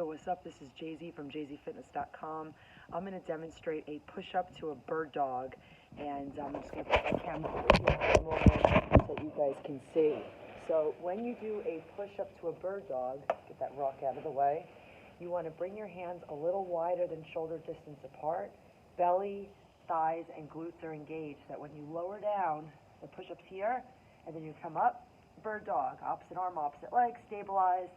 Yo, what's up? This is Jay-Z from jzfitness.com. I'm going to demonstrate a push-up to a bird dog, and I'm just going to put my camera here for a moment so you guys can see. So when you do a push-up to a bird dog, get that rock out of the way, you want to bring your hands a little wider than shoulder distance apart. Belly, thighs, and glutes are engaged, so that when you lower down, the push-up's here, and then you come up, bird dog, opposite arm, opposite leg, stabilize,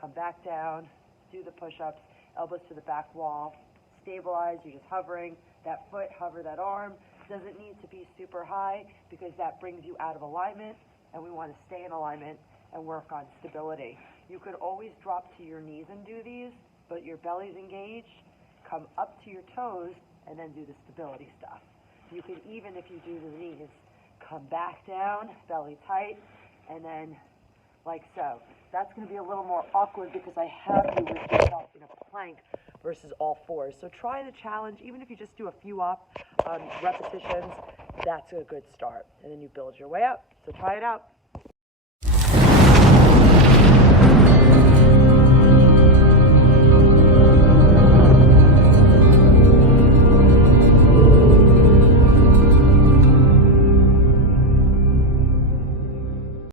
come back down, do the push-ups, elbows to the back wall, stabilize, you're just hovering that foot, hover that arm. Doesn't need to be super high because that brings you out of alignment, and we want to stay in alignment and work on stability. You could always drop to your knees and do these, but your belly's engaged, come up to your toes, and then do the stability stuff. You could even, if you do the knees, come back down, belly tight, and then like so. That's going to be a little more awkward because I have you with yourself in a plank versus all fours. So try the challenge, even if you just do a few repetitions, that's a good start. And then you build your way up. So try it out.